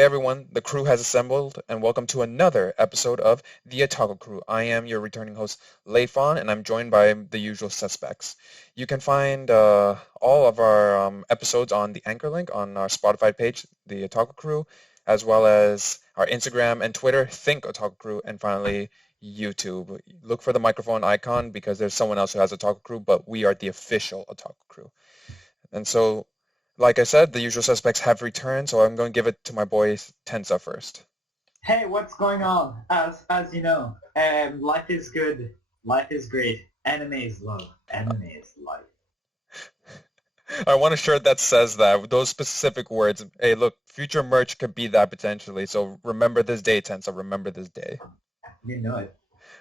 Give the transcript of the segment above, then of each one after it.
Hey everyone, the crew has assembled, and welcome to another episode of the Otaku Crew. I am your returning host, Leifon, and I'm joined by the usual suspects. You can find all of our episodes on the anchor link on our Spotify page, the Otaku Crew, as well as our Instagram and Twitter, Think Otaku Crew, and finally YouTube. Look for the microphone icon because there's someone else who has Otaku Crew, but we are the official Otaku Crew. And so, like I said, the usual suspects have returned, so I'm going to give it to my boy Tensa first. Hey, what's going on? As you know, life is good, life is great, anime is love, anime is life. I want a shirt that says that, with those specific words. Hey, look, future merch could be that potentially, so remember this day, Tensa, remember this day. You know it.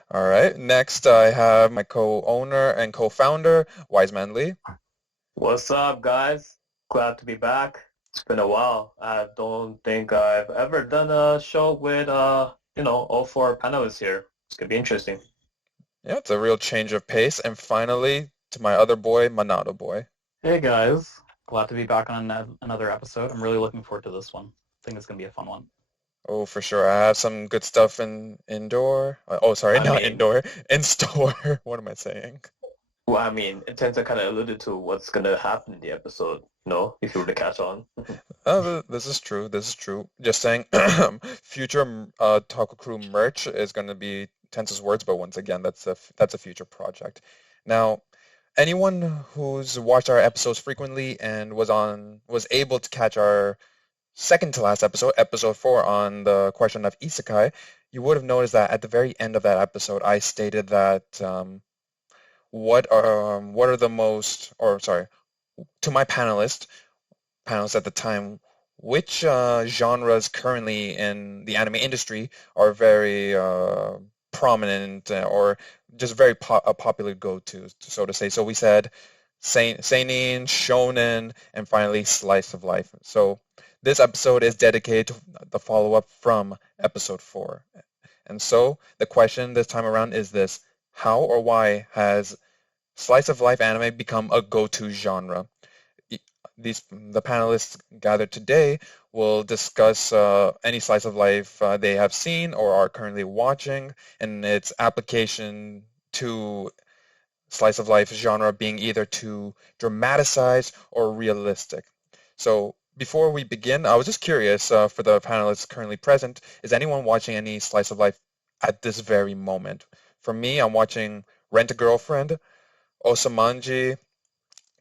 All right, next I have my co-owner and co-founder, Wiseman Lee. What's up, guys? Glad to be back. It's been a while. I don't think I've ever done a show with, all four panelists here. It's gonna be interesting. Yeah, it's a real change of pace. And finally, to my other boy, Manado boy. Hey guys, glad to be back on another episode. I'm really looking forward to this one. I think it's gonna be a fun one. Oh, for sure. I have some good stuff indoor. Oh, sorry, not indoor. In store. What am I saying? Well, I mean, it tends to kind of alluded to what's gonna happen in the episode, if you were to catch on. This is true. This is true. Just saying, future Taco Crew merch is going to be Tense's words, but once again, that's a future project. Now, anyone who's watched our episodes frequently and was able to catch our second to last episode, episode 4, on the question of isekai, you would have noticed that at the very end of that episode, I stated that what are the most, or sorry, to my panelists at the time, which genres currently in the anime industry are very prominent or just very popular go-tos, so to say. So we said seinen, shonen, and finally slice of life. So this episode is dedicated to the follow-up from episode 4. And so the question this time around is this: how or why has slice of life anime become a go-to genre? The panelists gathered today will discuss any slice of life they have seen or are currently watching, and its application to slice of life genre being either too dramatized or realistic. So before we begin, I was just curious, for the panelists currently present, is anyone watching any slice of life at this very moment? For me, I'm watching Rent-a-Girlfriend, Osamanji,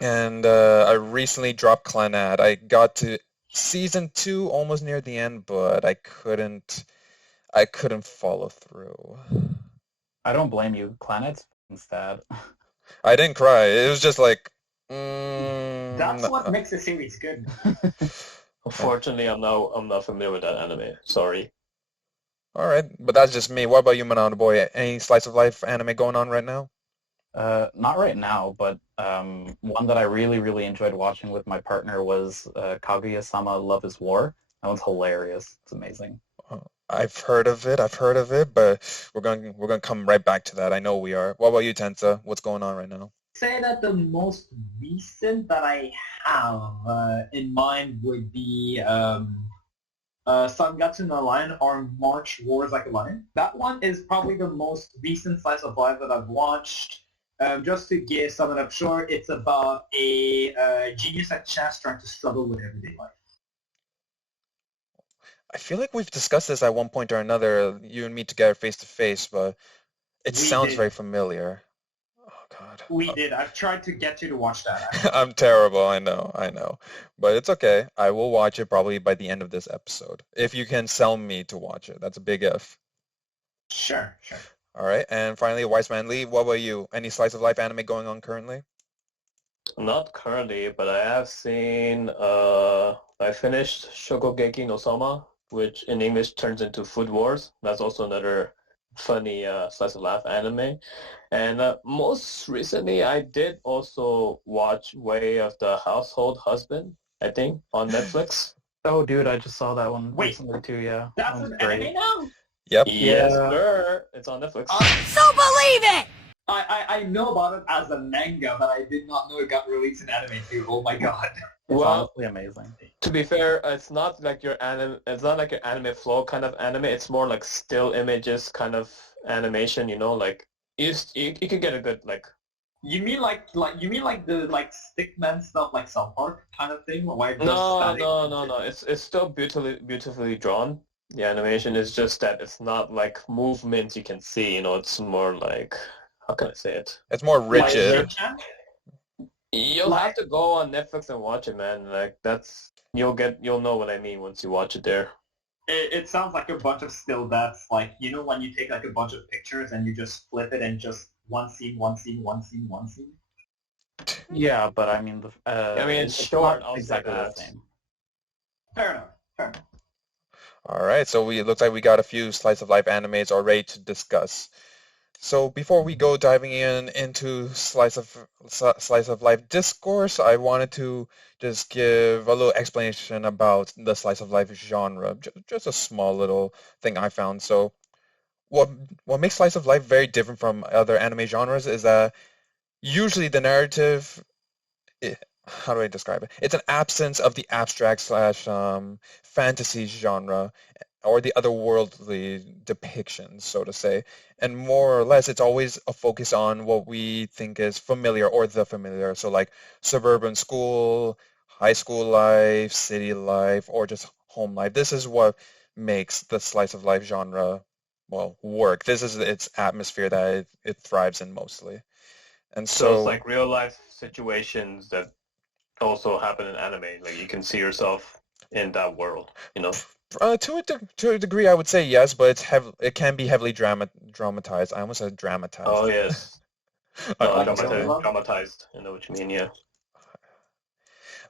and I recently dropped Clannad. I got to season 2 almost near the end, but I couldn't follow through. I don't blame you. Planet's sad. I didn't cry. It was just like, That's what makes a series good. Unfortunately, I'm not familiar with that anime. Sorry. All right, but that's just me. What about you, Manado boy? Any slice of life anime going on right now? Not right now, but one that I really, really enjoyed watching with my partner was Kaguya-Sama Love is War. That one's hilarious. It's amazing. I've heard of it, but we're going to come right back to that. I know we are. What about you, Tensa? What's going on right now? Say that the most recent that I have in mind would be Sangatsu no Lion or March Wars Like a Lion. That one is probably the most recent slice of life that I've watched. Just to give someone up short, it's about a genius at chess trying to struggle with everyday life. I feel like we've discussed this at one point or another, you and me together face to face, but it sounds very familiar. Oh God. We did. I've tried to get you to watch that. I'm terrible, I know. But it's okay. I will watch it probably by the end of this episode. If you can sell me to watch it. That's a big if. Sure. All right, and finally, Wiseman Lee, what about you? Any slice of life anime going on currently? Not currently, but I have seen. I finished Shokugeki no Soma, which in English turns into Food Wars. That's also another funny slice of life anime. And most recently, I did also watch Way of the Household Husband, I think, on Netflix. Oh, dude, I just saw that one Wait, recently too. Yeah, that's that an one's great. anime now? Yep. Yes, sir. It's on Netflix. So believe it! I know about it as a manga, but I did not know it got released in anime too. Oh my god. It's Well, honestly amazing. to be fair, it's not like your anime. It's not like your anime flow kind of anime. It's more like still images kind of animation. You know, like you could get a good like. You mean like the like stickman stuff like South Park kind of thing, where it's just No, static? no, no, no. It's still beautifully drawn. The animation is just that it's not like movements you can see. You know, it's more like how can I say it? It's more Like rigid. Shin-chan? You'll Like have to go on Netflix and watch it, man. Like that's you'll know what I mean once you watch it there. it sounds like a bunch of still that's like when you take like a bunch of pictures and you just flip it and just one scene, one scene, one scene, one scene. Yeah, but I mean, I mean, it's it's short. not I'll say exactly the that. same. Fair enough. Fair enough. All right, so it looks like we got a few slice of life animes already to discuss. So before we go diving into slice of life discourse, I wanted to just give a little explanation about the slice of life genre. Just a small little thing I found. So what what makes slice of life very different from other anime genres is that usually the narrative, how do I describe it? It's an absence of the abstract slash fantasy genre or the otherworldly depictions, so to say. And more or less, it's always a focus on what we think is familiar or the familiar. So like suburban school, high school life, city life, or just home life. This is what makes the slice of life genre, well, work. This is its atmosphere that it thrives in mostly. And So it's so like real life situations that also happen in anime. Like you can see yourself in that world. You know. to a degree, I would say yes, but it can be heavily dramatized. I almost said Oh dramatized. yes. No, Like I'm Joe sorry. dramatized. Love. Dramatized. I know what you mean. Yeah.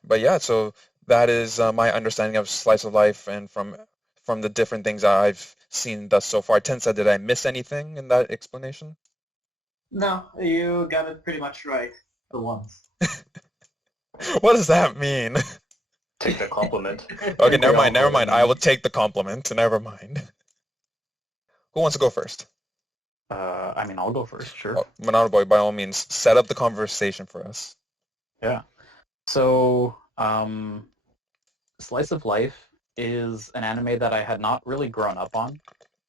But yeah, so that is my understanding of slice of life, and from the different things I've seen thus so far. Tensa, did I miss anything in that explanation? No, you got it pretty much right for once. What does that mean? Take the compliment. Okay, We all never get it mind. I now. will take the compliment. Never mind. Who wants to go first? I mean, I'll go first, sure. Oh, Monado Boy, by all means, set up the conversation for us. Yeah. So, Slice of Life is an anime that I had not really grown up on.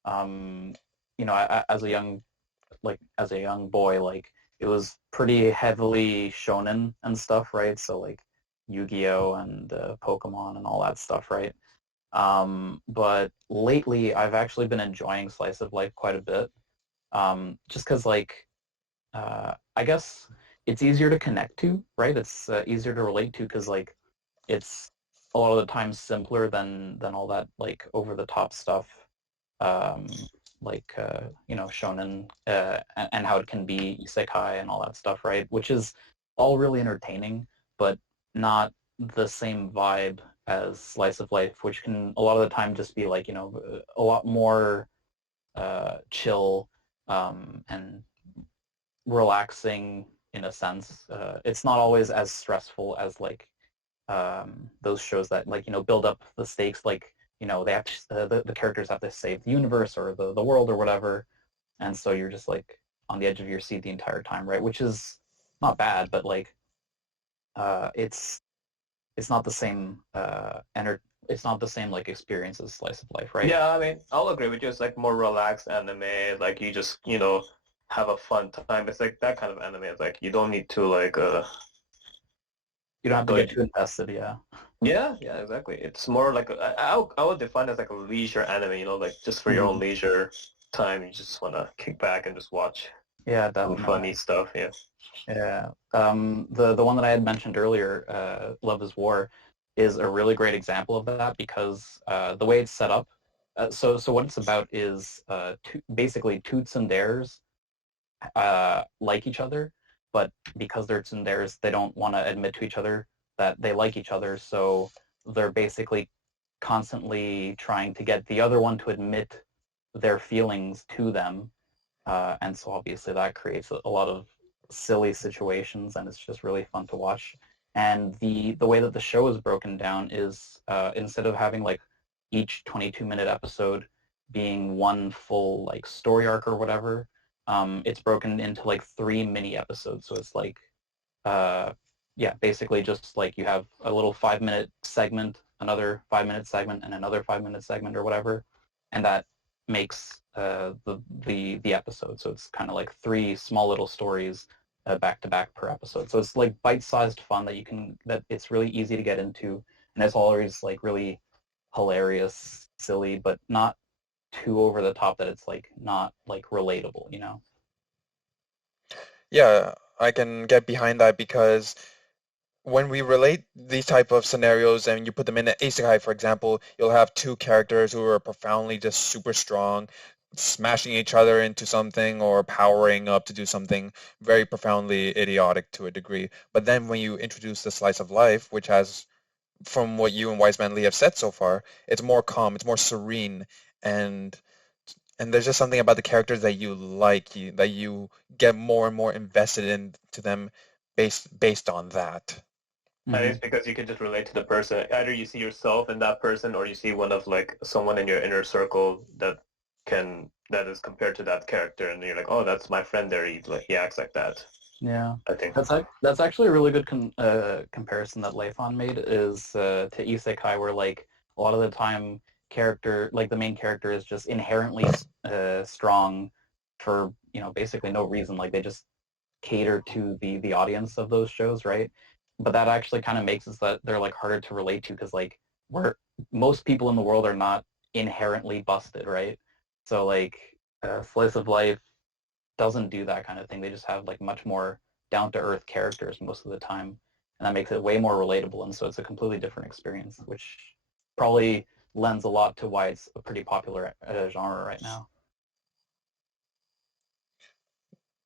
Um, as a young boy, like it was pretty heavily shonen and stuff, right? So like Yu-Gi-Oh and Pokemon and all that stuff, right? But lately, I've actually been enjoying Slice of Life quite a bit, just because like I guess it's easier to connect to, right? It's easier to relate to because like it's a lot of the times simpler than all that like over the top stuff, um, like shonen and how it can be isekai and all that stuff, right? Which is all really entertaining, but not the same vibe as Slice of Life, which can a lot of the time just be like a lot more chill and relaxing in a sense. It's not always as stressful as like those shows that like build up the stakes. Like they have to, the characters have to save the universe or the world or whatever, and so you're just like on the edge of your seat the entire time, right? Which is not bad, but like it's not the same it's not the same like experience as Slice of Life, right? Yeah, I mean, I'll agree with you. It's like more relaxed anime. Like you just, have a fun time. It's like that kind of anime. It's like you don't need to like You don't have to get like too invested, yeah. yeah, exactly. It's more like I would define it as like a leisure anime, like just for your own Mhm. leisure time. You just want to kick back and just watch Yeah, some definitely. funny stuff. Yeah. Yeah. The one that I had mentioned earlier, Love is War, is a really great example of that because the way it's set up, so what it's about is basically two tsunderes like each other, but because they're tsunderes, they don't want to admit to each other that they like each other, so they're basically constantly trying to get the other one to admit their feelings to them, and so obviously that creates a lot of silly situations, and it's just really fun to watch. And the way that the show is broken down is instead of having like each 22-minute episode being one full like story arc or whatever, it's broken into like 3 mini episodes. So it's like, yeah, basically just like you have a little 5-minute segment, another 5-minute segment, and another 5-minute segment or whatever, and that makes the episode. So it's kind of like 3 small little stories back to back per episode. So it's like bite-sized fun that it's really easy to get into, and it's always like really hilarious, silly, but not too over the top that it's like not like relatable, you know? Yeah, I can get behind that because when we relate these type of scenarios and you put them in an isekai, for example, you'll have two characters who are profoundly just super strong, smashing each other into something or powering up to do something very profoundly idiotic to a degree. But then when you introduce the slice of life, which has, from what you and Wise Man Lee have said so far, it's more calm, it's more serene, and there's just something about the characters that you like, that you get more and more invested into them based on that. I think Mm-hmm. it's because you can just relate to the person. Either you see yourself in that person, or you see one of like someone in your inner circle that is compared to that character, and you're like, oh, that's my friend there. He acts like that. Yeah, I think. that's actually a really good comparison that Leifon made is to isekai, where like a lot of the time the main character is just inherently strong for basically no reason. Like they just cater to the audience of those shows, right? But that actually kind of makes it that they're like harder to relate to because like we're most people in the world are not inherently busted, right? So like slice of life doesn't do that kind of thing. They just have like much more down to earth characters most of the time, and that makes it way more relatable. And so it's a completely different experience, which probably lends a lot to why it's a pretty popular genre right now.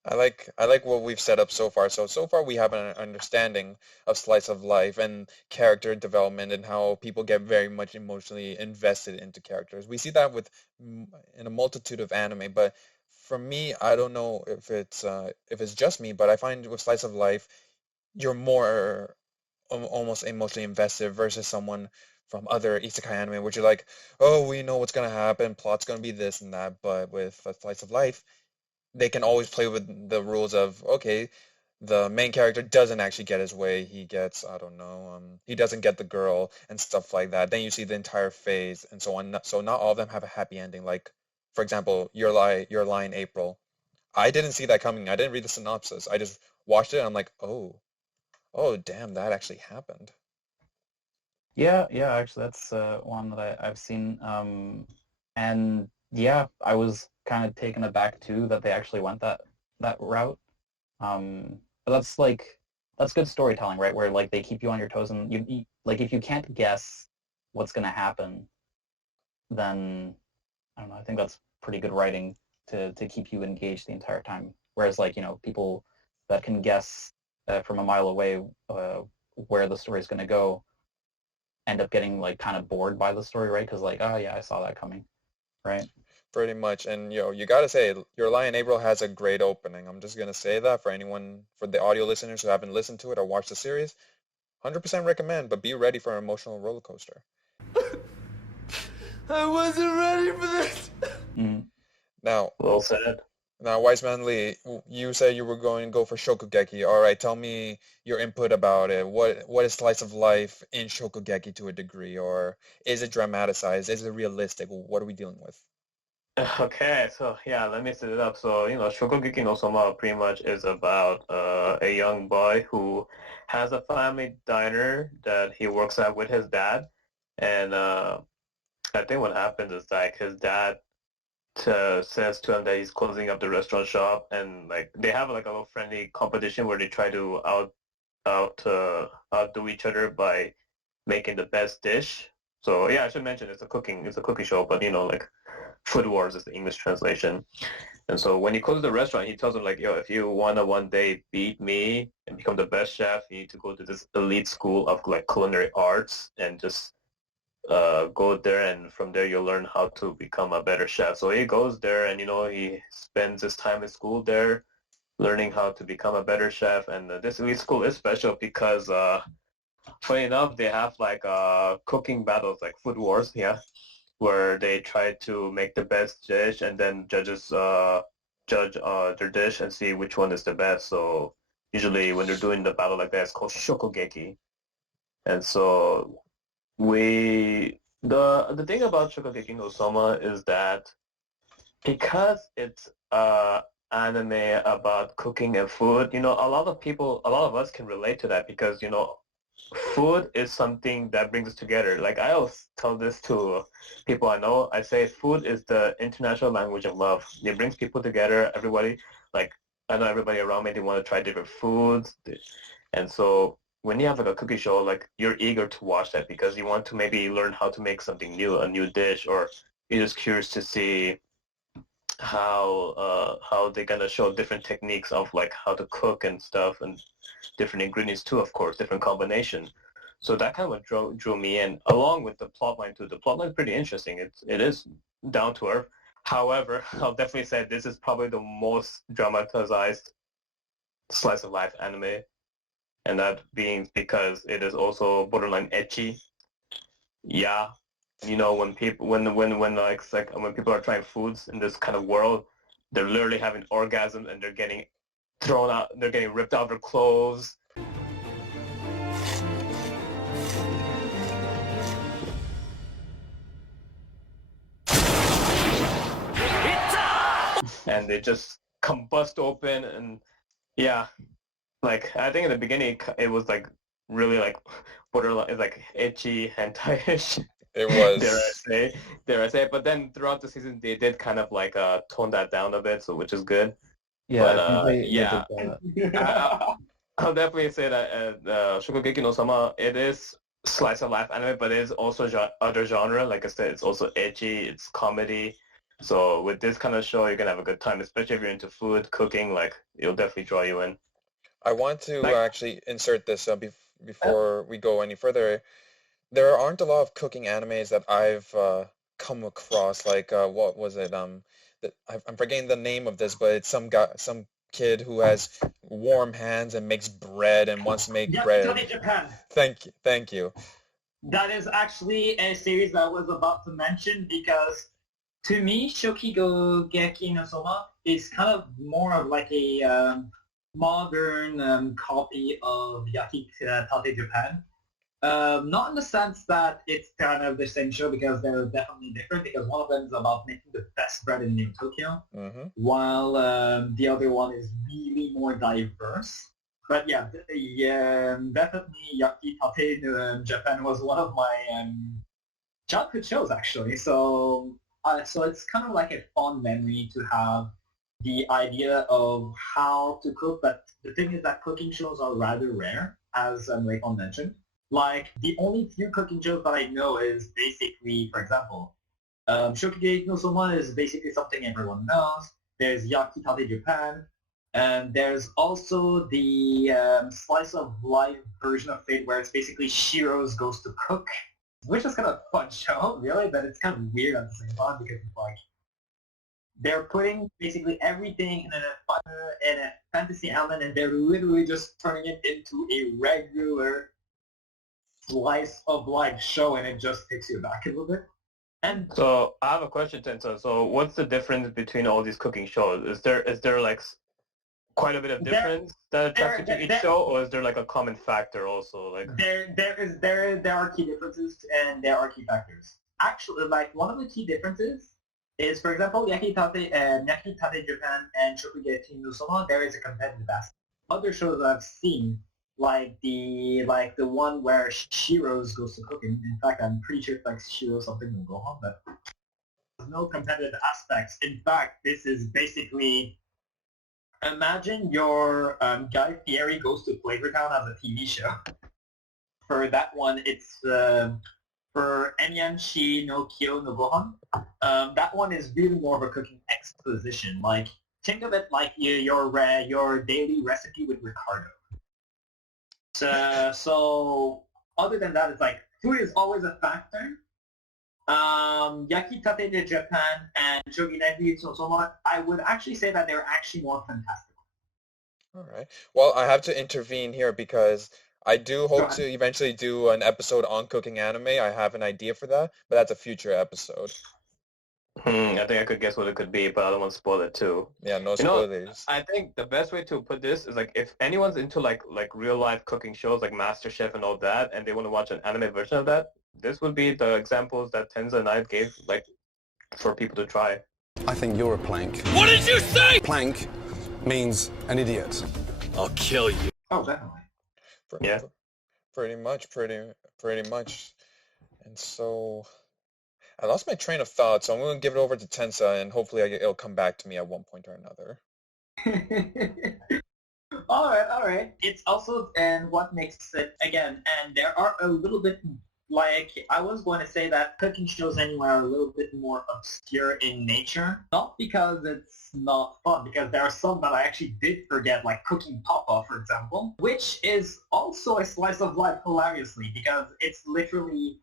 I like what we've set up so far. So far we have an understanding of slice of life and character development and how people get very much emotionally invested into characters. We see that in a multitude of anime, but for me, I don't know if it's just me, but I find with slice of life, you're more almost emotionally invested versus someone from other isekai anime, which you're like, oh, we know what's gonna happen, plot's gonna be this and that. But with a slice of life, they can always play with the rules of, okay, the main character doesn't actually get his way. He gets, I don't know, he doesn't get the girl and stuff like that. Then you see the entire phase and so on. So not all of them have a happy ending. Like, for example, Your Lie in April. I didn't see that coming. I didn't read the synopsis. I just watched it and I'm like, oh, damn, that actually happened. Yeah, actually, that's one that I've seen. And yeah, I was kind of taken aback too that they actually went that route. But that's good storytelling, right? Where like they keep you on your toes, and like if you can't guess what's gonna happen, then I don't know. I think that's pretty good writing to keep you engaged the entire time. Whereas like people that can guess from a mile away where the story's gonna go end up getting like kind of bored by the story, right? Because like, oh yeah, I saw that coming, right? Pretty much. And you gotta say, Your Lie in April has a great opening. I'm just gonna say that for the audio listeners who haven't listened to it or watched the series, 100% recommend, but be ready for an emotional roller coaster. I wasn't ready for this. Mm. Now, Well said. Wise Man Lee, you said you were going to go for Shokugeki. All right, tell me your input about it. What is slice of life in Shokugeki to a degree, or is it dramatized? Is it realistic? What are we dealing with? Okay, so yeah, let me set it up. So, Shokugeki no Soma pretty much is about a young boy who has a family diner that he works at with his dad. And I think what happens is like his dad says to him that he's closing up the restaurant shop, and like they have like a little friendly competition where they try to outdo each other by making the best dish. So yeah, I should mention it's a cooking show, but like Food Wars is the English translation. And so when he closes the restaurant, he tells him like, yo, if you want to one day beat me and become the best chef, you need to go to this elite school of like culinary arts and just go there, and from there you'll learn how to become a better chef. So he goes there, and he spends his time in school there, learning how to become a better chef. And this elite school is special because, funny enough, they have like cooking battles, like Food Wars, yeah, where they try to make the best dish, and then judges judge their dish and see which one is the best. So usually when they're doing the battle like that, it's called shokugeki. And so the thing about Shokugeki no Soma is that because it's anime about cooking and food, a lot of people, a lot of us can relate to that because, food is something that brings us together. Like I always tell this to people I know. I say food is the international language of love. It brings people together. Everybody, like I know everybody around me, they want to try different foods, and so when you have like a cookie show, like you're eager to watch that because you want to maybe learn how to make something new, a new dish, or you're just curious to see how they're gonna show different techniques of like how to cook and stuff and different ingredients too, of course, different combination. So that kind of what drew me in, along with the plotline too. The plotline is pretty interesting. It is down to earth. However, I'll definitely say this is probably the most dramatized slice of life anime, and that being because it is also borderline ecchi. Yeah, when people when like it's like when people are trying foods in this kind of world, they're literally having orgasms and they're getting thrown out, they're getting ripped out of their clothes. And they just combust open and yeah, like I think in the beginning it was like really like borderline, it's like itchy hentai-ish. It dare I was. say, dare I say. But then throughout the season they did kind of like tone that down a bit, so which is good. Yeah, But I think they did yeah, that. I, I'll definitely say that Shokugeki no Sama, it is slice of life anime, but it is also other genre. Like I said, it's also edgy, it's comedy. So with this kind of show, you're gonna have a good time, especially if you're into food, cooking. Like it'll definitely draw you in. I want to Like, actually insert this before we go any further. There aren't a lot of cooking animes that I've come across. Like, what was it? I'm forgetting the name of this, but it's some guy, some kid who has warm hands and makes bread and wants to make bread. Yakitori Japan. Thank you. That is actually a series that I was about to mention because to me, Shokigo Geki no Soma is kind of more of like a modern copy of Yakitate Japan. Not in the sense that it's kind of the same show because they're definitely different because one of them is about making the best bread in New Tokyo, Hmm. while the other one is really more diverse. But yeah, definitely Yakitate in Japan was one of my childhood shows actually. So it's kind of like a fond memory to have the idea of how to cook. But the thing is that cooking shows are rather rare, as Raycon mentioned. Like the only few cooking shows that I know is basically, for example, Shokugeki no Soma is basically something everyone knows. There's Yakitate Japan, and there's also the slice of life version of Fate where it's basically Shiro's goes to cook, which is kind of a fun show, really, but it's kind of weird at the same time because it's like they're putting basically everything in a fantasy element and they're literally just turning it into a regular slice of life show and it just takes you back a little bit. And so I have a question, Tenta. So what's the difference between all these cooking shows? Is there like quite a bit of there, difference that attracts you there, to each there, show, or is there like a common factor also? Like, there are key differences and there are key factors. Actually, like one of the key differences is, for example, Yakitate Japan and Shokugeki no Soma, there is a competitive aspect. Other shows I've seen, like the one where Shiro's goes to cooking. In fact, I'm pretty sure it's like Shiro something will go on, but there's no competitive aspects. In fact, this is basically imagine your Guy Fieri goes to Flavor Town as a TV show. For that one, it's for Enyanshi no Kyo no Gohan. That one is really more of a cooking exposition. Like think of it like your daily recipe with Ricardo. So other than that, it's like food is always a factor. Yakitate de Japan and Shogineki Tsosoma, I would actually say that they're actually more fantastic. All right. Well, I have to intervene here because I do Go hope to ahead. eventually do an episode on cooking anime. I have an idea for that, but that's a future episode. I think I could guess what it could be, but I don't want to spoil it too. Yeah, no You know, spoilers. I think the best way to put this is like if anyone's into like real life cooking shows like MasterChef and all that, and they want to watch an anime version of that, this would be the examples that Tenza and I gave like for people to try. I think you're a plank. What did you say? Plank means an idiot. I'll kill you. Oh, definitely. Yeah. Pretty much. And so I lost my train of thought, so I'm going to give it over to Tensa, and hopefully it'll come back to me at one point or another. All right. It's also, and what makes it, again, and there are a little bit, like, I was going to say that cooking shows anyway are a little bit more obscure in nature. Not because it's not fun, because there are some that I actually did forget, like Cooking Papa, for example, which is also a slice of life hilariously, because it's literally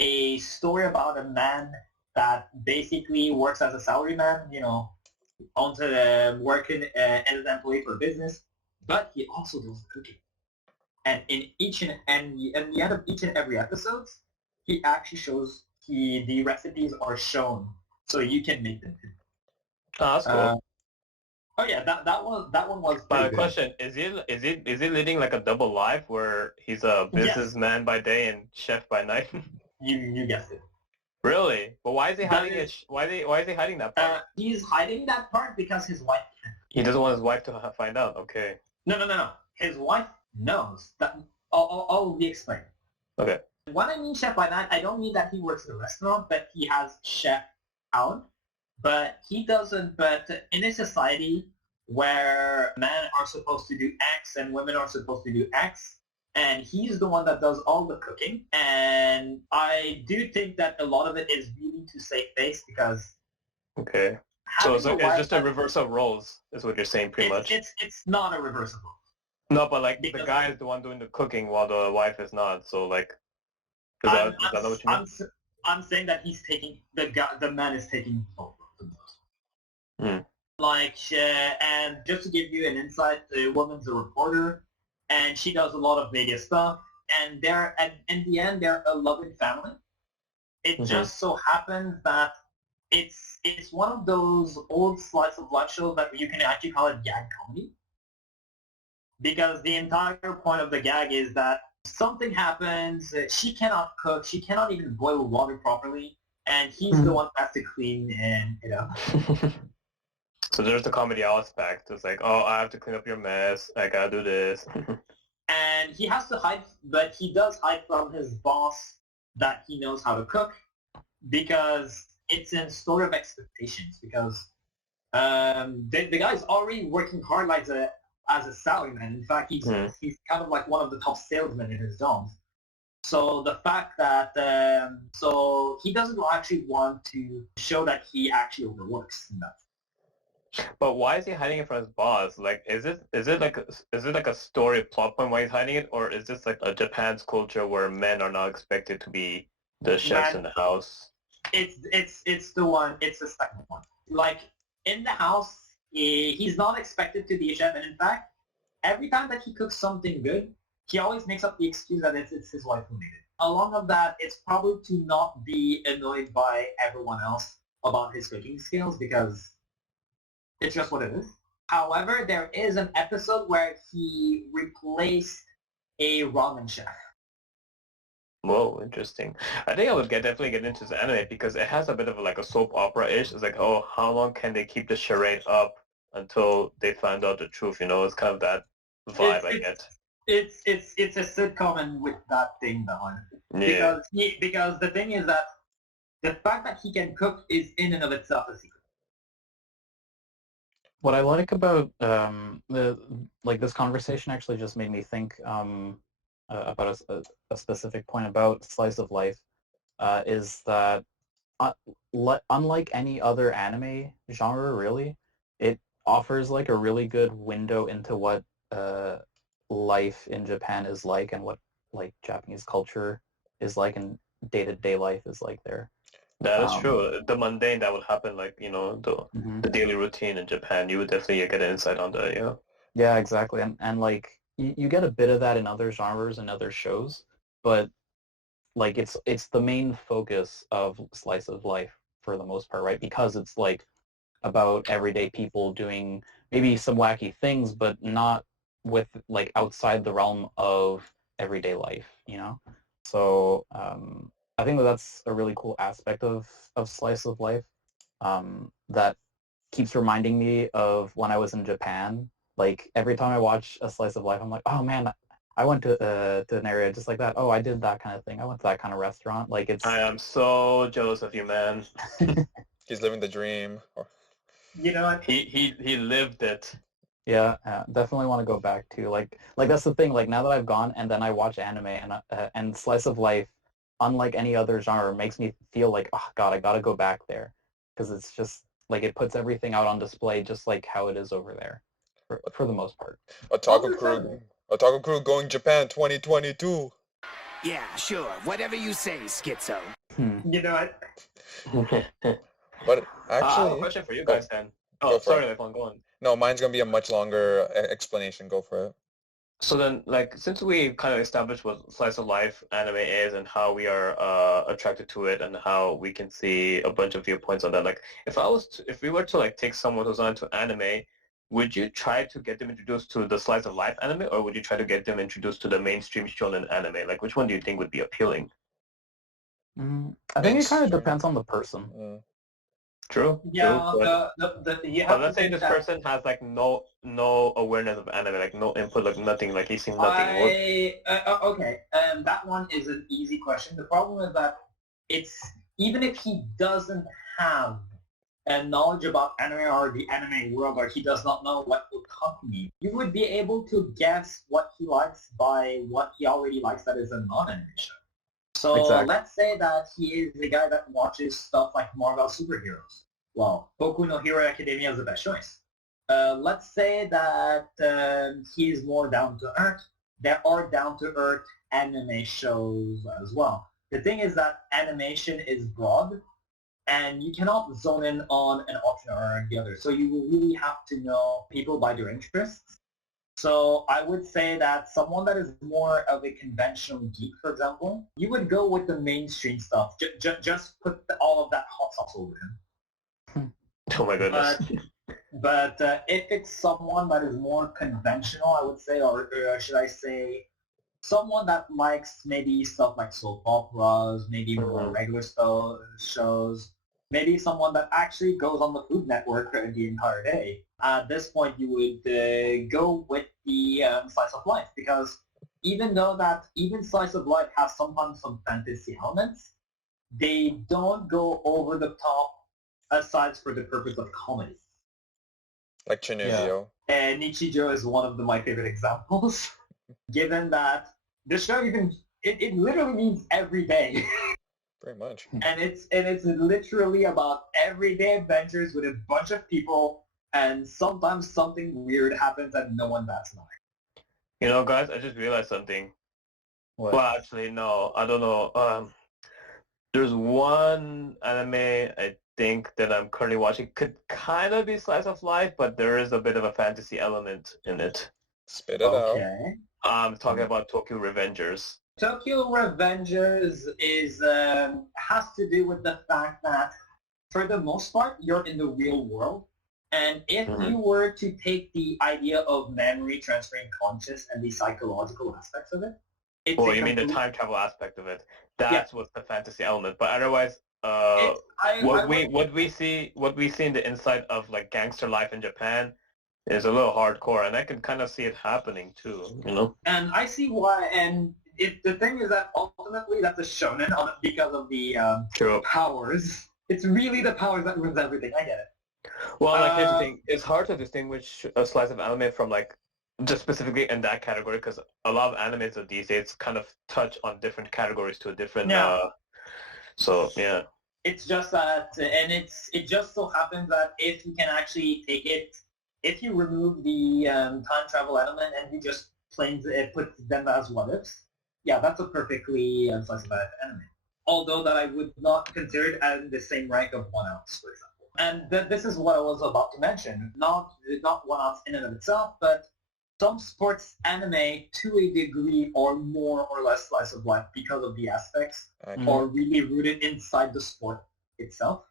a story about a man that basically works as a salaryman, owns working as an employee for a business, but he also does the cooking. And in the end of each and every episode, he actually shows the recipes are shown, so you can make them too. Oh, that's cool. Oh yeah, that one was pretty good. Question: Is he leading like a double life where he's a businessman by day and chef by night? You guessed it. Really? But why is he hiding it? Why is he hiding that part? He's hiding that part because his wife can't. He doesn't want his wife to find out. Okay. No. His wife knows. That I'll explain. Okay. When I mean chef by night, I don't mean that he works in a restaurant, but he has chef out. But he doesn't. But in a society where men are supposed to do X and women are supposed to do X, and he's the one that does all the cooking. And I do think that a lot of it is really to save face because. Okay. So it's just a reverse of roles, is what you're saying, pretty much. It's not a reverse of roles. No, but like the guy is the one doing the cooking while the wife is not. So like, is that what you mean? I'm saying that he's taking the man is taking both of those. Hmm. Like, and just to give you an insight, the woman's a reporter, and she does a lot of media stuff. And in the end, they're a loving family. It just so happens that it's one of those old slice of life shows that you can actually call it gag comedy. Because the entire point of the gag is that something happens, she cannot cook, she cannot even boil water properly, and he's the one that has to clean and, So there's the comedy aspect. It's like, oh, I have to clean up your mess, I gotta do this. And he has to hide, but he does hide from his boss that he knows how to cook, because it's a story of expectations, because the guy's already working hard like as a salaryman. In fact, he's kind of like one of the top salesmen in his job. So the fact that so he doesn't actually want to show that he actually overworks in that. But why is he hiding it from his boss? Like, is it like a story plot point why he's hiding it, or is this like a Japan's culture where men are not expected to be the chefs in the house? It's the second one. Like in the house, he's not expected to be a chef, and in fact, every time that he cooks something good, he always makes up the excuse that it's his wife who made it. Along with that, it's probably to not be annoyed by everyone else about his cooking skills, because it's just what it is. However, there is an episode where he replaced a ramen chef. Whoa, interesting. I think I would definitely get into this anime because it has a bit of like a soap opera-ish. It's like, oh, how long can they keep the charade up until they find out the truth? It's kind of that vibe I get. It's a sitcom and with that thing behind it. Yeah. Because the thing is that the fact that he can cook is in and of itself a secret. What I like about this conversation actually just made me think about a specific point about slice of life, is that unlike any other anime genre, really, it offers like a really good window into what life in Japan is like, and what like Japanese culture is like, and day-to-day life is like there. That is true. The mundane that would happen, like, the daily routine in Japan, you would definitely get an insight on that, yeah. Yeah, exactly. And like, you get a bit of that in other genres and other shows, but like it's the main focus of slice of life for the most part, right? Because it's like about everyday people doing maybe some wacky things, but not with like outside the realm of everyday life, you know? So I think that that's a really cool aspect of slice of life that keeps reminding me of when I was in Japan. Like every time I watch a slice of life, I'm like, oh man, I went to an area just like that. Oh, I did that kind of thing. I went to that kind of restaurant. Like it's I am so jealous of you, man. He's living the dream. You know what? He lived it. yeah, definitely want to go back to like that's the thing. Like now that I've gone and then I watch anime and slice of life, unlike any other genre, makes me feel like oh god, I gotta go back there because it's just like it puts everything out on display just like how it is over there for the most part. Otaku Crew. Otaku Crew going Japan 2022. Yeah, sure. Whatever you say, Schizo. You know what? But I have a actually, question for you guys then. Go Oh, for sorry, it. Lefon, go on. No, mine's gonna be a much longer explanation. Go for it. So then, like, since we kind of established what slice of life anime is and how we are attracted to it and how we can see a bunch of viewpoints on that, like, if we were to like take someone who's not into anime, would you try to get them introduced to the slice of life anime, or would you try to get them introduced to the mainstream shonen anime? Like, which one do you think would be appealing? I think it kind of Mainstream. depends on the person. True. Yeah, True. you But have to let's say think this that person has like no awareness of anime, like no input, like nothing, like he's seen nothing. okay. That one is an easy question. The problem is that it's even if he doesn't have a knowledge about anime or the anime world, or he does not know what will accompany, you would be able to guess what he likes by what he already likes that is a non-anime show. So Exactly. let's say that he is the guy that watches stuff like Marvel superheroes. Well, Boku no Hero Academia is the best choice. Let's say that he is more down to earth. There are down to earth anime shows as well. The thing is that animation is broad, and you cannot zone in on an option or the other. So you will really have to know people by their interests. So I would say that someone that is more of a conventional geek, for example, you would go with the mainstream stuff. Just put all of that hot sauce over him. Oh my goodness. But if it's someone that is more conventional, I would say, or should I say, someone that likes maybe stuff like soap operas, maybe more regular shows, maybe someone that actually goes on the Food Network the entire day. At this point, you would go with the slice of life, because even though that even slice of life has sometimes some fantasy elements, they don't go over the top aside for the purpose of comedy. Like Chinugyo. And Nichijou is one of my favorite examples, given that the show it literally means every day. Pretty much. And it's literally about everyday adventures with a bunch of people, and sometimes something weird happens and no one bats an eye. You know, guys, I just realized something. What? Well, actually, no, I don't know. There's one anime I think that I'm currently watching. Could kind of be slice of life, but there is a bit of a fantasy element in it. Spit it out. Okay. I'm talking about Tokyo Revengers. Tokyo Revengers is has to do with the fact that, for the most part, you're in the real world. And if you were to take the idea of memory transferring conscious and the psychological aspects of it, it's Oh, you mean the time travel aspect of it? That's what's the fantasy element. But otherwise, what we see in the inside of like gangster life in Japan is a little hardcore, and I can kind of see it happening too. You know. And I see why. And the thing is that ultimately that's a shonen because of the True. powers. It's really the powers that ruins everything. I get it. Well, like here's the thing: it's hard to distinguish a slice of anime from like just specifically in that category, because a lot of animes of these days kind of touch on different categories to a different. So yeah. It's just that, and it just so happens that if you can actually take it, if you remove the time travel element and you just put them as what ifs, yeah, that's a perfectly slice of life anime. Although that I would not consider it as the same rank of One Ounce, for example. And this is what I was about to mention. Not One Ounce in and of itself, but some sports anime to a degree are more or less slice of life because of the aspects are really rooted inside the sport itself.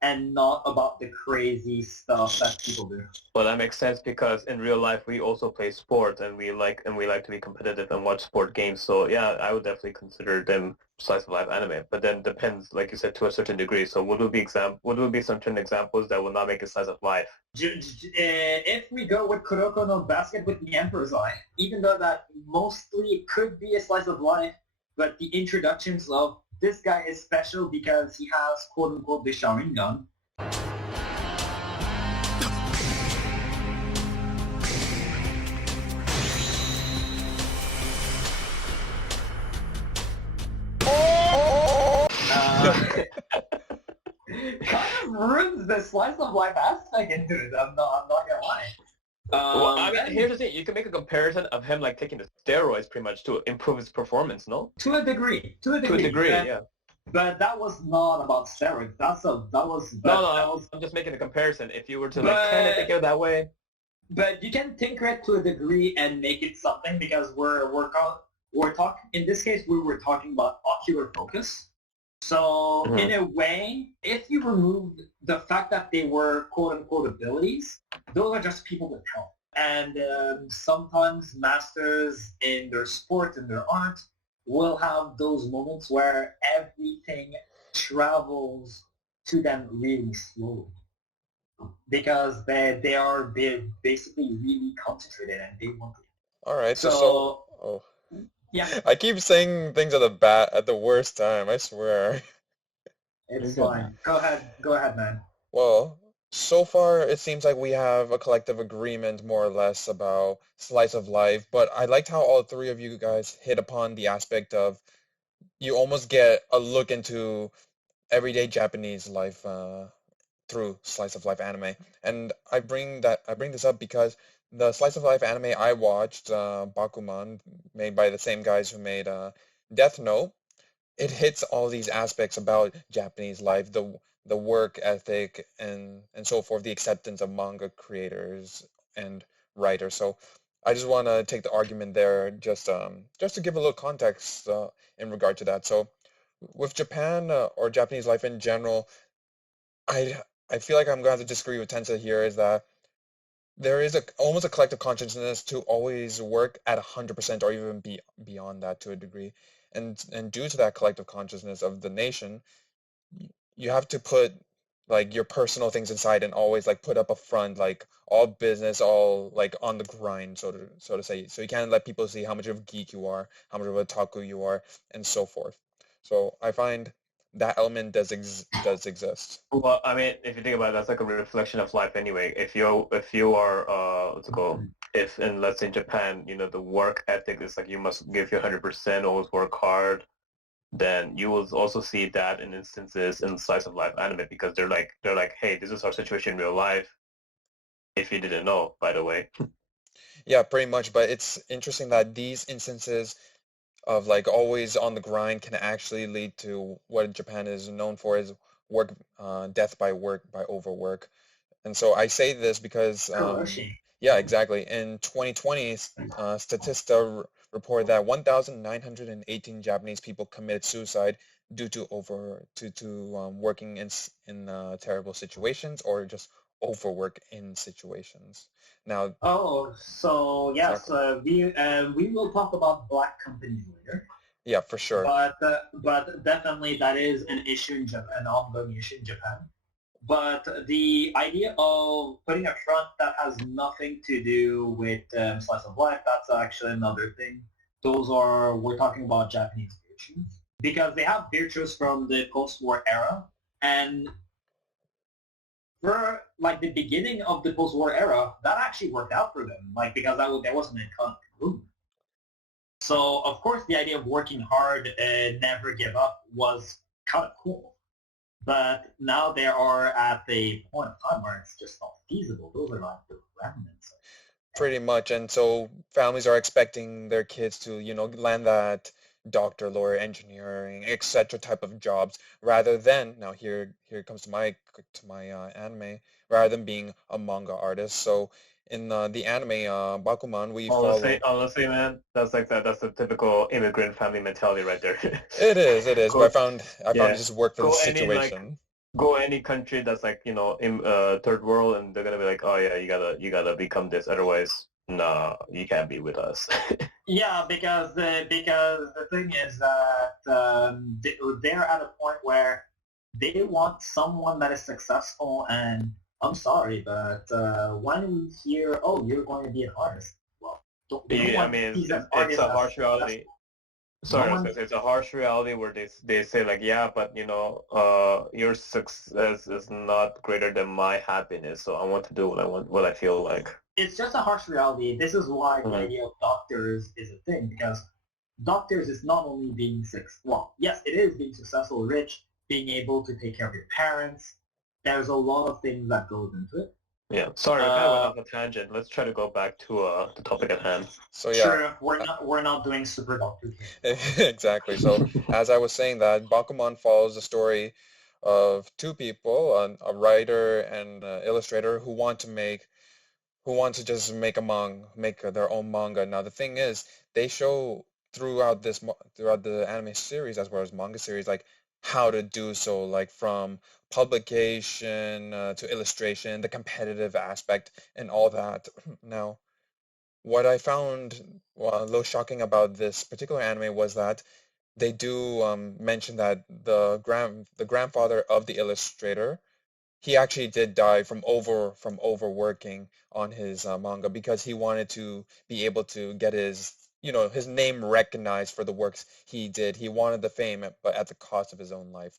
and not about the crazy stuff that people do. Well, that makes sense because in real life we also play sports and we like to be competitive and watch sport games. So yeah, I would definitely consider them slice of life anime. But then depends, like you said, to a certain degree. So what would be certain examples that would not make it slice of life? If we go with Kuroko no Basket with the Emperor's Eye, even though that mostly it could be a slice of life, but the introductions of this guy is special because he has quote-unquote the Sharingan. Kind of ruins the slice of life aspect into it. I'm not gonna lie. Well, I mean, here's the thing: you can make a comparison of him like taking the steroids pretty much to improve his performance. No, to a degree, yeah. But that was not about steroids. I'm just making a comparison. If you were to like kind of think of it that way. But you can tinker it to a degree and make it something because we're talking. In this case, we were talking about ocular focus. So in a way, if you remove the fact that they were quote-unquote abilities, those are just people with talent. And sometimes masters in their sport and their art will have those moments where everything travels to them really slowly because they are basically really concentrated and they want it. All right, So yeah, I keep saying things at the worst time, I swear. it's fine. Go ahead, man. Well, so far it seems like we have a collective agreement more or less about slice of life, but I liked how all three of you guys hit upon the aspect of you almost get a look into everyday Japanese life through slice of life anime. And I bring this up because the slice of life anime I watched, Bakuman, made by the same guys who made Death Note, it hits all these aspects about Japanese life, the work ethic and so forth, the acceptance of manga creators and writers. So I just want to take the argument there just to give a little context in regard to that. So with Japan or Japanese life in general, I feel like I'm going to have to disagree with Tensa here is that there is almost a collective consciousness to always work at 100% or even beyond that to a degree. And due to that collective consciousness of the nation, you have to put like your personal things inside and always like put up a front, like all business, all like on the grind, so to say. So you can't let people see how much of a geek you are, how much of a taku you are, and so forth. So I find that element does exist. Well, I mean, if you think about it, that's like a reflection of life anyway. If you are what's it called? If in let's say in Japan, the work ethic is like you must give your 100%, always work hard, then you will also see that in instances in slice of life anime because they're like, hey, this is our situation in real life. If you didn't know, by the way. Yeah, pretty much. But it's interesting that these instances of like always on the grind can actually lead to what Japan is known for as work, death by work, by overwork. And so I say this because, yeah, exactly. In 2020, Statista reported that 1,918 Japanese people committed suicide due to working in terrible situations or just overwork in situations. Now, so yes, exactly. we will talk about black companies later. Yeah, for sure. But definitely that is an issue in Japan, an ongoing issue in Japan. But the idea of putting a front that has nothing to do with slice of life, that's actually another thing. We're talking about Japanese virtues. Because they have virtues from the post-war era, and for like the beginning of the post-war era, that actually worked out for them, like because there wasn't an economic boom. So of course the idea of working hard and never give up was kind of cool. But now they are at the point of time where it's just not feasible. Those are like the remnants. Pretty much. And so families are expecting their kids to, land that doctor, lawyer, engineering, etc. type of jobs rather than, now here comes to my anime, rather than being a manga artist. So in the anime Bakuman, we follow. Honestly, man, that's the typical immigrant family mentality right there. It is. But I found it just worked for the situation. go any country that's like, in third world, and they're gonna be like, oh yeah, you gotta become this, otherwise, nah, you can't be with us. Yeah, because the thing is that they're at a point where they want someone that is successful, and I'm sorry, but when we hear, oh, you're going to be an artist, well, no Yeah, I one mean, sees an it's artist a as harsh reality. successful. No Sorry, I was one. gonna say it's a harsh reality where they say like, yeah, but your success is not greater than my happiness, so I want to do what I want, what I feel like. It's just a harsh reality. This is why the Mhm. idea of doctors is a thing, because doctors is not only being well, yes, it is being successful, rich, being able to take care of your parents. There's a lot of things that goes into it. Yeah. Sorry, I kind of went Uh, off a tangent. Let's try to go back to the topic at hand. So yeah, True, we're not doing super doctor here. exactly. So as I was saying that Bakuman follows the story of two people, a writer and an illustrator who want to just make their own manga. Now the thing is, they show throughout the anime series as well as manga series like how to do so, like from publication to illustration, the competitive aspect and all that. Now, what I found a little shocking about this particular anime was that they do mention that the grandfather of the illustrator, he actually did die from overworking on his manga because he wanted to be able to get his name recognized for the works he did. He wanted the fame, but at the cost of his own life.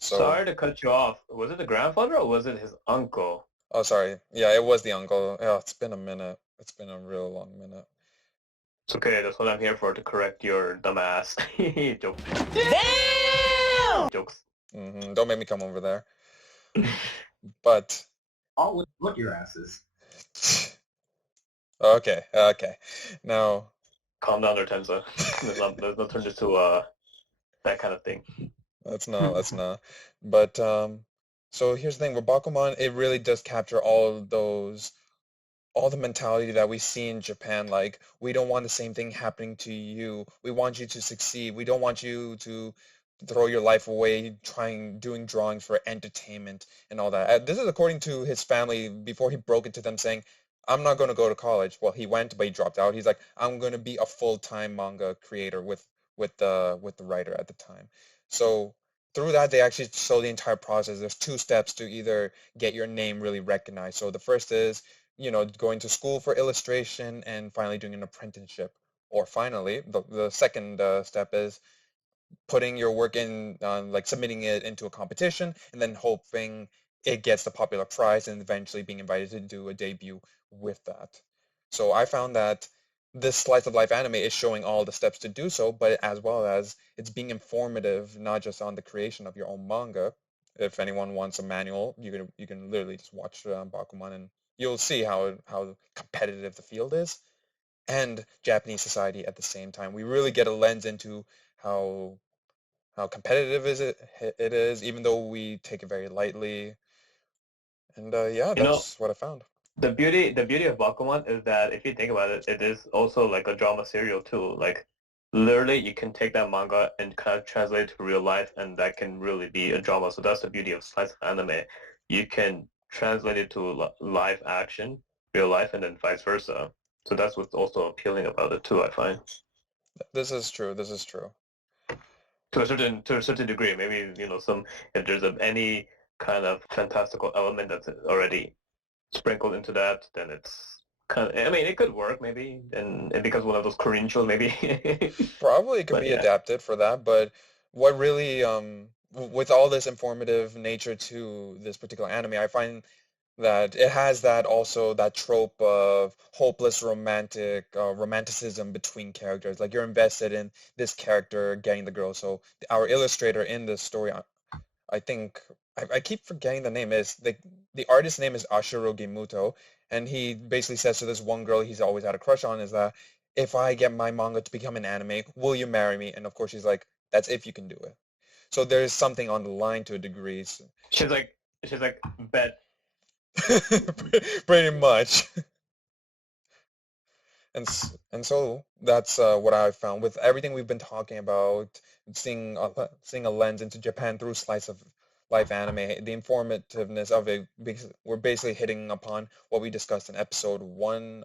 So, Sorry to cut you off. Was it the grandfather or was it his uncle? oh, sorry. Yeah, it was the uncle. Oh, it's been a minute. It's been a real long minute. It's okay. That's what I'm here for, to correct your dumbass joke. Jokes. Don't make me come over there. But I'll look your asses. okay. Now, Calm down there, Tenza. Let's not turn this to that kind of thing. let's not. But so here's the thing with Bakuman, it really does capture all the mentality that we see in Japan. Like, we don't want the same thing happening to you. We want you to succeed. We don't want you to throw your life away doing drawings for entertainment and all that. This is according to his family before he broke it to them saying, I'm not going to go to college. Well, he went, but he dropped out. He's like, I'm going to be a full-time manga creator with the writer at the time. So through that, they actually show the entire process. There's two steps to either get your name really recognized. So the first is going to school for illustration and finally doing an apprenticeship. Or finally, the second step is putting your work in, like submitting it into a competition and then hoping it gets the popular prize and eventually being invited to do a debut with that. So I found that this slice of life anime is showing all the steps to do so, but as well as it's being informative, not just on the creation of your own manga. If anyone wants a manual, you can literally just watch Bakuman and you'll see how competitive the field is and Japanese society at the same time. We really get a lens into how how competitive it is, even though we take it very lightly. And yeah, You know, that's what I found. the beauty of Bakuman is that if you think about it, it is also like a drama serial too. Like literally, you can take that manga and kind of translate it to real life, and that can really be a drama. So that's the beauty of slice of anime. You can translate it to live action, real life, and then vice versa. So that's what's also appealing about it too, I find. This is true. This is true. To a certain degree, maybe some, if there's any kind of fantastical element that's already sprinkled into that, then it's kind of, I mean, it could work maybe, and it becomes one of those Korean shows maybe. Probably it could But be yeah, adapted for that, but what really with all this informative nature to this particular anime, I find that it has that also that trope of hopeless romanticism between characters. Like you're invested in this character getting the girl. So our illustrator in this story, I think I keep forgetting the name. Is the artist's name is Ashiro Gimuto, and he basically says to this one girl he's always had a crush on is that if I get my manga to become an anime, will you marry me? And of course she's like, that's if you can do it. So there's something on the line to a degree. she's like she's like bet. Pretty much. And so that's what I found with everything we've been talking about, seeing a lens into Japan through slice of life anime, the informativeness of it, because we're basically hitting upon what we discussed in episode 1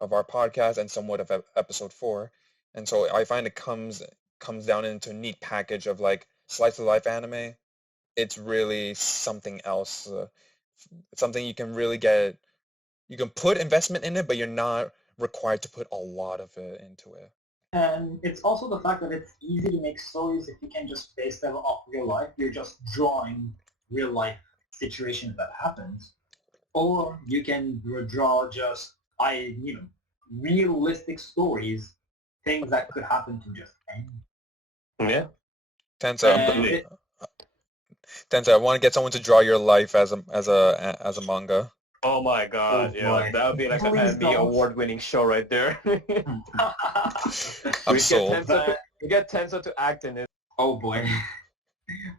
of our podcast and somewhat of episode 4. And so I find it comes down into a neat package of like slice of life anime. It's really something else. Something you can really get. You can put investment in it, but you're not required to put a lot of it into it. And it's also the fact that it's easy to make stories if you can just base them off real life. You're just drawing real life situations that happens. Or you can draw just, realistic stories, things that could happen to just anyone. Yeah. Tensa, And Tensa, I want to get someone to draw your life as a manga. Oh my God, Oh yeah, boy. that would be like an Please Emmy don't. award-winning show right there. I'm sold. We get Tensa to act in it. Oh boy.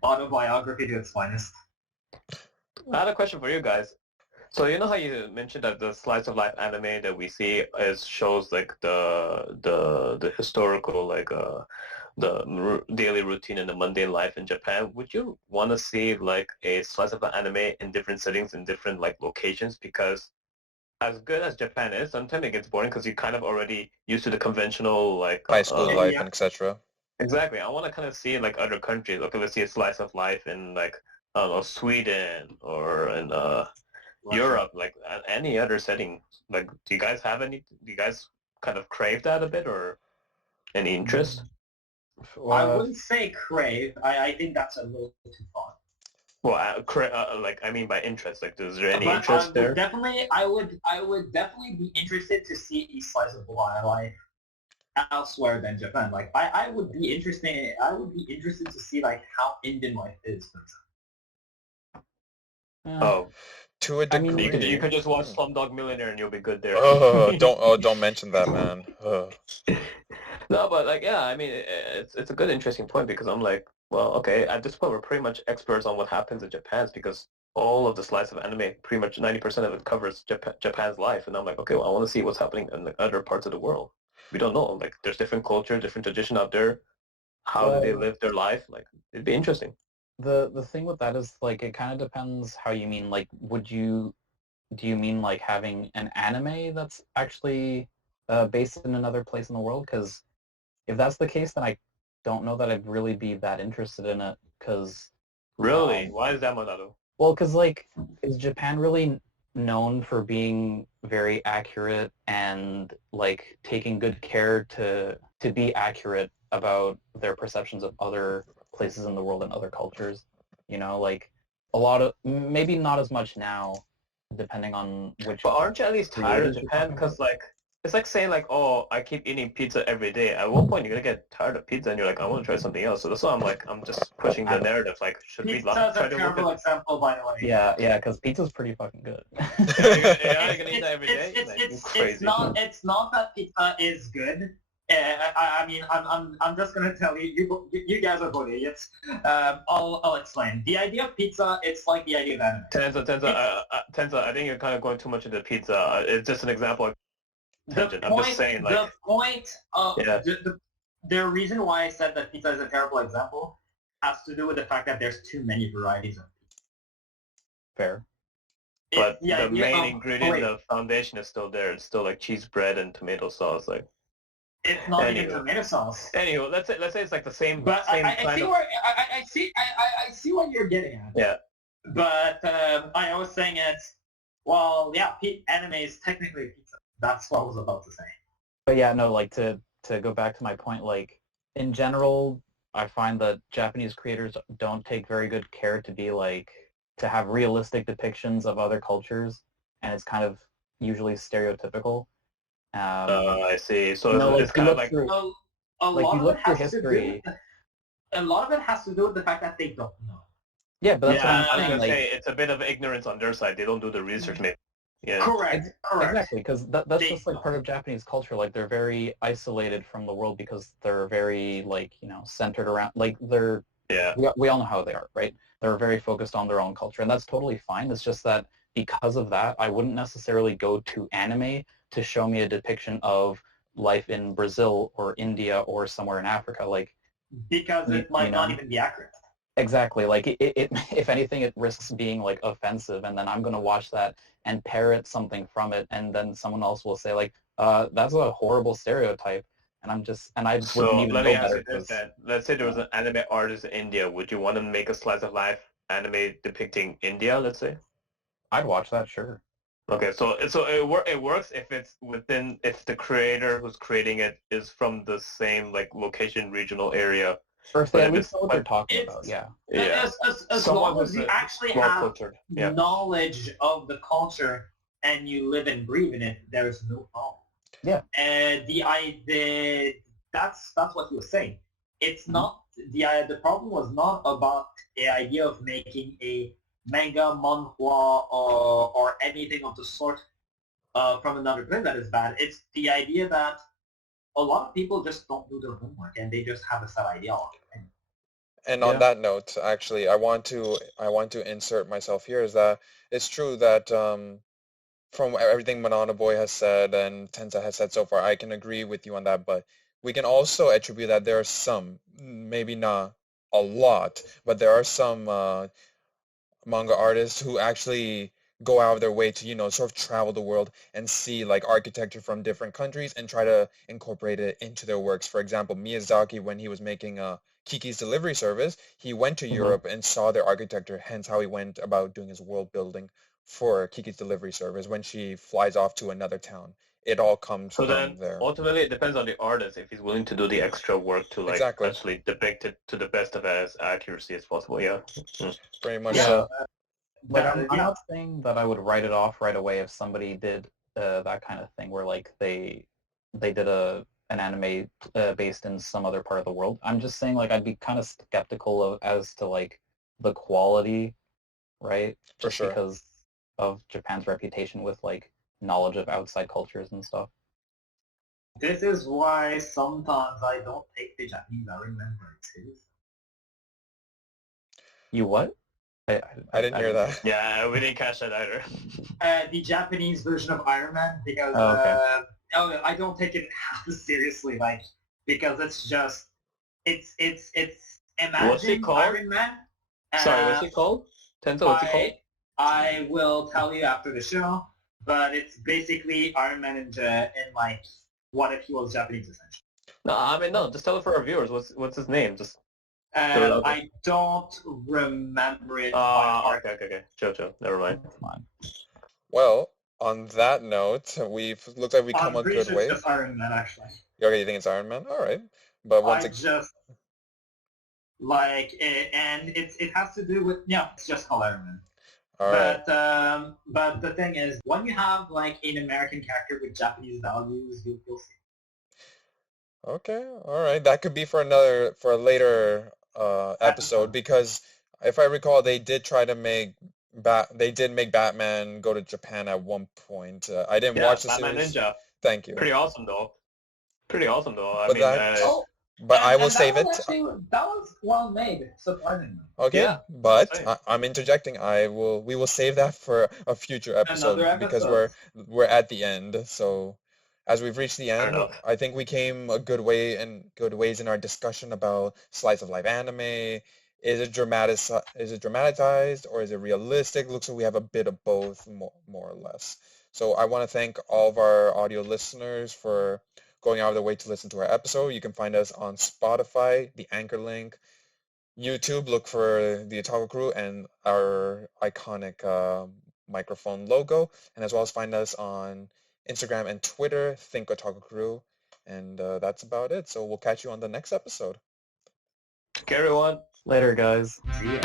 Autobiography to its finest. I had a question for you guys. So you know how you mentioned that the slice of life anime that we see is shows like the historical like daily routine and the mundane life in Japan. Would you want to see like a slice of anime in different settings in different like locations? Because as good as Japan is, sometimes it gets boring because you're kind of already used to the conventional like High school Yeah, life yeah. and etc. Exactly. I want to kind of see like other countries. Okay, let's see a slice of life in like I don't know, Sweden or in Europe, like any other setting. Like, do you guys have any? Do you guys kind of crave that a bit or any interest? I wouldn't say crave. I think that's a little too far. Well, like I mean by interest. Like, is there any But interest there? I would definitely be interested to see a slice of life elsewhere than Japan. Like I would be interested. I would be interested to see like how Indian life is, for example. Oh, To a I mean, degree. you could just watch Slumdog Millionaire and you'll be good there. Don't mention that, man. No, but like, yeah, I mean, it's a good, interesting point because I'm like, well, okay, at this point, we're pretty much experts on what happens in Japan because all of the slice of anime, pretty much 90% of it covers Japan's life, and I'm like, okay, well, I want to see what's happening in the other parts of the world. We don't know, like, there's different culture, different tradition out there. How do they Well, live their life? Like, it'd be interesting. the thing with that is like it kind of depends how you mean. Like, do you mean like having an anime that's actually based in another place in the world? Because if that's the case, then I don't know that I'd really be that interested in it. Because Really? Why is that, Manado? well, because like, is Japan really known for being very accurate and like taking good care to be accurate about their perceptions of other places in the world and other cultures? You know, like a lot of maybe not as much now, depending on which. But aren't you at least tired of creators you're Japan? talking about. Because like it's like saying like, oh, I keep eating pizza every day. At one point, you're gonna get tired of pizza, and you're like, I want to try something else. So that's why I'm like, I'm just pushing the narrative. Like, should we Pizza's try a to look terrible at? example, by the way. Yeah, because pizza's pretty fucking good. Yeah, you're gonna eat that every day? Like, you're crazy. It's not that pizza is good. I mean, I'm just gonna tell you, you guys are both idiots. I'll explain. The idea of pizza, it's like the idea of anime. Tenza, I think you're kind of going too much into pizza. It's just an example of tangent. I'm just saying, like, The point of yeah. the reason why I said that pizza is a terrible example has to do with the fact that there's too many varieties of pizza. Fair. But the idea main of- ingredient, wait, the foundation is still there. It's still like cheese bread and tomato sauce. Like, it's not even anyway. tomato sauce. anyway, let's say it's like the same. But same I kind see of, where I see what you're getting at. yeah. But I was saying it's, well, yeah, anime is technically pizza. That's what I was about to say. But yeah, no, like to go back to my point, like in general, I find that Japanese creators don't take very good care to be like to have realistic depictions of other cultures, and it's kind of usually stereotypical. I see. So no, it's kind of like A like lot you of look it through has to do history. with a lot of it has to do with the fact that they don't know. Yeah, but that's I what I'm was saying. gonna Like say it's a bit of ignorance on their side. They don't do the research, maybe. Yeah. Correct. exactly, because that's They just like part of Japanese culture. Like they're very isolated from the world because they're very like centered around like they're Yeah. we all know how they are, right? They're very focused on their own culture, and that's totally fine. It's just that because of that, I wouldn't necessarily go to anime to show me a depiction of life in Brazil or India or somewhere in Africa. Like, because it might not even be accurate. Exactly. Like if anything, it risks being like offensive, and then I'm gonna watch that and parrot something from it, and then someone else will say like, that's a horrible stereotype, and I wouldn't So even let me know ask better you this because then. Let's say there was an anime artist in India. Would you want to make a slice of life anime depicting India, let's say? I'd watch that, sure. Okay, so it works if the creator who's creating it is from the same like location regional area, Or if they but at if least it's know what they're but talking about, It's yeah. yeah, as someone long who's as you actually well have cultured, yeah. knowledge of the culture and you live and breathe in it, there's no problem. Yeah. And that's what he was saying. It's Mhm. not the problem was not about the idea of making a manga, manhwa, or anything of the sort from another print that is bad. It's the idea that a lot of people just don't do their homework and they just have a set ideology. Right? And on Yeah. that note, actually, I want to insert myself here is that it's true that from everything Banana Boy has said and Tensa has said so far, I can agree with you on that, but we can also attribute that there are some, maybe not a lot, but there are some manga artists who actually go out of their way to, sort of travel the world and see like architecture from different countries and try to incorporate it into their works. For example, Miyazaki, when he was making Kiki's Delivery Service, he went to Mm-hmm. Europe and saw their architecture, hence how he went about doing his world building for Kiki's Delivery Service when she flies off to another town. It all comes So from then there. ultimately it depends on the artist if he's willing to do the extra work to like Exactly. actually depict it to the best of his accuracy as possible. Yeah. Mm. Very much Yeah, so. Like I'm yeah. not saying that I would write it off right away if somebody did that kind of thing where like they did an anime based in some other part of the world. I'm just saying like I'd be kind of skeptical of as to like the quality, right? For Just sure. because of Japan's reputation with like knowledge of outside cultures and stuff. This is why sometimes I don't take the Japanese Iron Man very seriously. You what? I, I didn't I hear didn't. that. Yeah, we didn't catch that either. The Japanese version of Iron Man because Oh, okay. I don't take it half as seriously, like because it's just it's What's it imagine called? Iron Man. Sorry, what's it called? Tenzo, what's it called? I will tell you after the show, but it's basically Iron Man in like what if he was Japanese essentially. No, I mean no. Just tell it for our viewers. What's his name? Just throw it out there. I don't remember it by heart. Okay. Chill. Never mind. That's fine. Well, on that note, looks like we come I'm a pretty good sure it's way. just Iron Man actually. Okay, you think it's Iron Man? All right. But once I again, just like and it has to do with it's just called Iron Man. all right. But the thing is, when you have like an American character with Japanese values, you'll see. Okay, all right. That could be for a later episode because if I recall, they did make Batman go to Japan at one point. I didn't Yeah, watch the Batman series. Ninja. Thank you. Pretty awesome though. I But mean, Oh, but I will and save that it. was actually that was well made, surprisingly. Okay, Yeah, but same. I'm interjecting. We will save that for a future Another episode because episode. we're at the end. So as we've reached the Fair end, enough. I think we came a good ways in our discussion about slice of life anime. Is it dramatized or is it realistic? Looks like we have a bit of both, more or less. So I want to thank all of our audio listeners for going out of their way to listen to our episode. You can find us on Spotify, the Anchor link, YouTube, look for the Otaku Crew and our iconic microphone logo, and as well as find us on Instagram and Twitter, Think Otaku Crew, and that's about it. So we'll catch you on the next episode. Okay, everyone. Later, guys. See ya.